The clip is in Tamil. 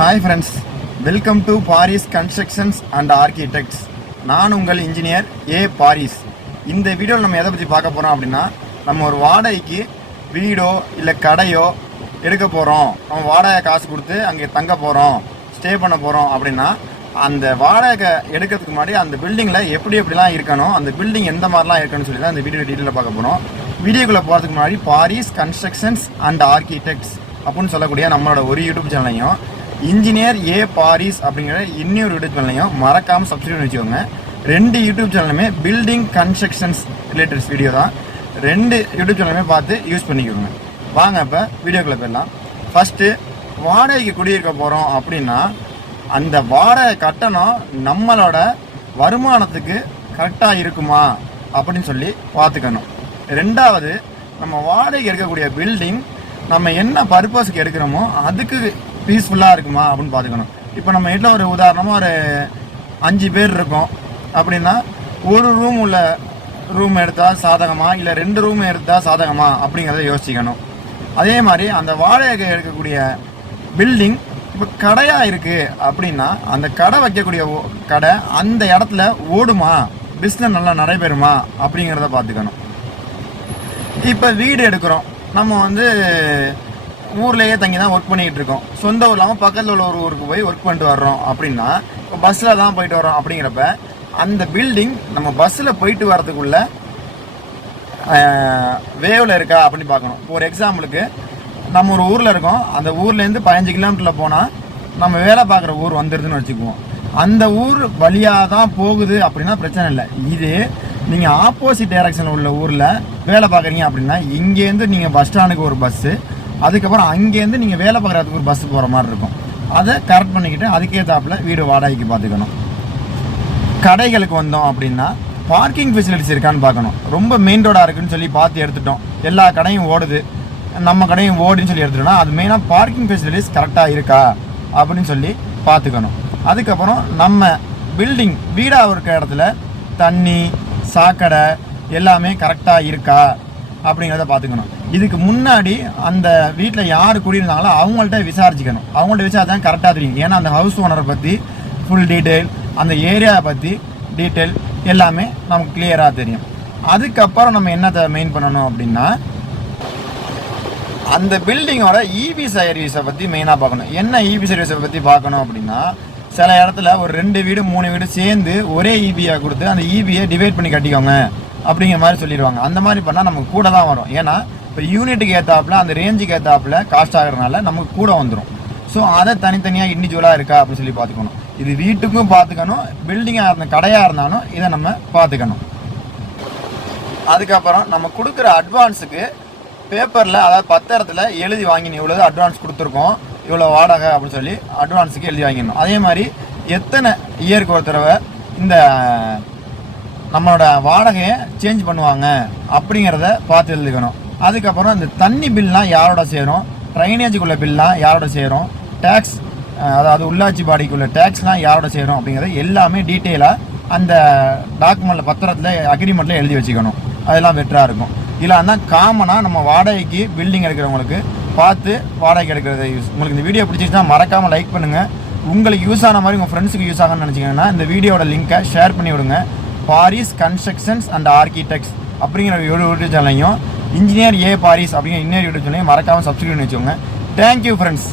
Hi friends welcome to Paris constructions and architects நான் உங்கள் இன்ஜினியர் ஏ பாரிஸ் இந்த வீடியோவில் நம்ம எதை பற்றி பார்க்க போகிறோம் அப்படின்னா நம்ம ஒரு வாடகைக்கு வீடோ இல்லை கடையோ எடுக்க போகிறோம் நம்ம வாடகை காசு கொடுத்து அங்கே தங்க போகிறோம் ஸ்டே பண்ண போகிறோம் அப்படின்னா அந்த வாடகை எடுக்கிறதுக்கு முன்னாடி அந்த பில்டிங்கில் எப்படி எப்படிலாம் இருக்கணும் அந்த பில்டிங் எந்த மாதிரிலாம் இருக்கணும்னு சொல்லி தான் இந்த வீடியோ டீட்டெயிலில் பார்க்க போகிறோம் வீடியோக்குள்ளே போகிறதுக்கு முன்னாடி பாரிஸ் கன்ஸ்ட்ரக்ஷன்ஸ் அண்ட் ஆர்கிடெக்ட்ஸ் அப்படின்னு சொல்லக்கூடிய நம்மளோட ஒரு யூடியூப் சேனலையும் இன்ஜினியர் ஏ பாரிஸ் அப்படிங்கிற இன்னொரு யூடியூப் சேனலையும் மறக்காமல் சப்ஸ்கிரைப் பண்ணி வச்சுக்கோங்க. ரெண்டு யூடியூப் சேனலுமே பில்டிங் கன்ஸ்ட்ரக்ஷன்ஸ் ரிலேட்டட்ஸ் வீடியோ தான். ரெண்டு யூடியூப் சேனலுமே பார்த்து யூஸ் பண்ணிக்கோங்க. வாங்க இப்போ வீடியோக்குள்ளே போயிடலாம். ஃபஸ்ட்டு வாடகைக்கு குடியிருக்க போகிறோம் அப்படின்னா அந்த வாடகை கட்டணம் நம்மளோட வருமானத்துக்கு கரெக்டாக இருக்குமா அப்படின்னு சொல்லி பார்த்துக்கணும். ரெண்டாவது நம்ம வாடகைக்கு எடுக்கக்கூடிய பில்டிங் நம்ம என்ன பர்பஸ்க்கு எடுக்கிறோமோ அதுக்கு பீஸ்ஃபுல்லாக இருக்குமா அப்படின்னு பார்த்துக்கணும். இப்போ நம்ம வீட்டில் ஒரு உதாரணமாக ஒரு அஞ்சு பேர் இருக்கோம். அப்படின்னா ஒரு ரூம் உள்ள ரூம் எடுத்தால் சாதகமா இல்லை ரெண்டு ரூம் எடுத்தால் சாதகமா அப்படிங்கிறத யோசிக்கணும். அதே மாதிரி அந்த வாடகை எடுக்கக்கூடிய பில்டிங் இப்போ கடையாக இருக்குது அப்படின்னா அந்த கடை வைக்கக்கூடிய ஓ- கடை அந்த இடத்துல ஓடுமா? பிஸ்னஸ் நல்லா நடைபெறுமா? அப்படிங்கிறத பார்த்துக்கணும். இப்போ வீடு எடுக்கிறோம். நம்ம வந்து ஊர்லேயே தங்கி தான் ஒர்க் பண்ணிக்கிட்டு இருக்கோம். சொந்த ஊர் இல்லாமல் பக்கத்தில் உள்ள ஒரு ஊருக்கு போய் ஒர்க் பண்ணிட்டு வர்றோம் அப்படின்னா இப்போ பஸ்ஸில் தான் போயிட்டு வரோம் அப்படிங்கிறப்ப அந்த பில்டிங் நம்ம பஸ்ஸில் போயிட்டு வரதுக்குள்ள வேவில் இருக்கா அப்படின்னு பார்க்கணும். இப்போ ஒரு எக்ஸாம்பிளுக்கு நம்ம ஒரு ஊரில் இருக்கோம். அந்த ஊர்லேருந்து பதினஞ்சு கிலோமீட்டரில் போனால் நம்ம வேலை பார்க்குற ஊர் வந்துடுதுன்னு வச்சுக்குவோம். அந்த ஊர் வழியாக தான் போகுது அப்படின்னா பிரச்சனை இல்லை. இது நீங்கள் ஆப்போசிட் டைரக்ஷனில் உள்ள ஊரில் வேலை பார்க்குறீங்க அப்படின்னா இங்கேருந்து நீங்கள் பஸ் ஸ்டாண்டுக்கு ஒரு பஸ்ஸு அதுக்கப்புறம் அங்கேருந்து நீங்கள் வேலை பார்க்குறதுக்கு ஒரு பஸ் போகிற மாதிரி இருக்கும். அதை கரெக்ட் பண்ணிக்கிட்டு அதுக்கேற்றாப்புல வீடு வாடகைக்கு பார்த்துக்கணும். கடைகளுக்கு வந்தோம் அப்படின்னா பார்க்கிங் ஃபெசிலிட்டிஸ் இருக்கான்னு பார்க்கணும். ரொம்ப மெயின் ரோடாக இருக்குன்னு சொல்லி பார்த்து எடுத்துட்டோம். எல்லா கடையும் ஓடுது. நம்ம கடையும் ஓடுன்னு சொல்லி எடுத்துட்டோம்னா அது மெயினாக பார்க்கிங் ஃபெசிலிட்டிஸ் கரெக்டாக இருக்கா அப்படின்னு சொல்லி பார்த்துக்கணும். அதுக்கப்புறம் நம்ம பில்டிங் வீடாக இருக்க இடத்துல தண்ணி சாக்கடை எல்லாமே கரெக்டாக இருக்கா அப்படிங்கிறத பார்த்துக்கணும். இதுக்கு முன்னாடி அந்த வீட்டில் யார் குடியிருந்தாங்களோ அவங்கள்ட்ட விசாரிச்சுக்கணும். அவங்கள்ட்ட விசாரிச்சா தான் கரெக்டாக தெரியும். ஏன்னா அந்த ஹவுஸ் ஓனரை பற்றி ஃபுல் டீட்டெயில் அந்த ஏரியாவை பற்றி டீட்டெயில் எல்லாமே நமக்கு கிளியராக தெரியும். அதுக்கப்புறம் நம்ம என்னத்தை மெயின் பண்ணணும் அப்படின்னா அந்த பில்டிங்கோட இபி சர்வீஸை பற்றி மெயினாக பார்க்கணும். என்ன இபி சர்வீஸை பற்றி பார்க்கணும் அப்படின்னா சில இடத்துல ஒரு ரெண்டு வீடு மூணு வீடு சேர்ந்து ஒரே இபியை கொடுத்து அந்த இபியை டிவைட் பண்ணி கட்டிக்கோங்க அப்படிங்கிற மாதிரி சொல்லிடுவாங்க. அந்த மாதிரி பண்ணால் நமக்கு கூட தான் வரும். ஏன்னா இப்போ யூனிட்டுக்கு ஏற்றாப்புல அந்த ரேஞ்சுக்கு ஏற்றாப்புல காஸ்ட் ஆகிறதுனால நமக்கு கூட வந்துடும் ஸோ அதை தனித்தனியாக இண்டிவிஜுவலாக இருக்கா அப்படின்னு சொல்லி பார்த்துக்கணும். இது வீட்டுக்கும் பார்த்துக்கணும் பில்டிங்காக இருந்த கடையாக இருந்தாலும் இதை நம்ம பார்த்துக்கணும். அதுக்கப்புறம் நம்ம கொடுக்குற அட்வான்ஸுக்கு பேப்பரில் அதாவது பத்திரத்தில் எழுதி வாங்கினு இவ்வளோ அட்வான்ஸ் கொடுத்துருக்கோம் இவ்வளோ வாடகை அப்படின்னு சொல்லி அட்வான்ஸுக்கு எழுதி வாங்கிடணும். அதே மாதிரி எத்தனை இயருக்கு ஒரு தடவை இந்த நம்மளோட வாடகையை சேஞ்ச் பண்ணுவாங்க அப்படிங்கிறத பார்த்து எழுதிக்கணும். அதுக்கப்புறம் இந்த தண்ணி பில்லாம் யாரோட சேரும்? ட்ரைனேஜுக்குள்ளே பில்லாம் யாரோட சேரும்? டேக்ஸ் அதாவது உள்ளாட்சி பாடிக்குள்ளே டேக்ஸ்லாம் யாரோட சேரும் அப்படிங்கிறத எல்லாமே டீட்டெயிலாக அந்த டாக்குமெண்ட்டில் பத்திரத்தில் அக்ரிமெண்ட்டில் எழுதி வச்சுக்கணும். அதெல்லாம் பெட்டராக இருக்கும். இல்லைன்னா காமனாக நம்ம வாடகைக்கு பில்டிங் எடுக்கிறவங்களுக்கு பார்த்து வாடகைக்கு எடுக்கிறது யூஸ் உங்களுக்கு இந்த வீடியோ பிடிச்சிச்சுன்னா மறக்காமல் லைக் பண்ணுங்கள் உங்களுக்கு யூஸ் ஆன மாதிரி உங்கள் ஃப்ரெண்ட்ஸுக்கு யூஸ் ஆகும்னு நினச்சிங்கன்னா இந்த வீடியோட லிங்கை ஷேர் பண்ணி விடுங்க. பாரிஸ் கன்ஸ்ட்ரக்ஷன்ஸ் அண்ட் ஆர்கிடெக்ட்ஸ் அப்படிங்கிற யூடியூப் சேனலையும் இன்ஜினியர் ஏ பாரிஸ் அப்படிங்கிற இன்னொரு யூடியூப் சேனலையும் மறக்காமல் சப்ஸ்கிரைப் பண்ணி வச்சுக்கோங்க. Thank you friends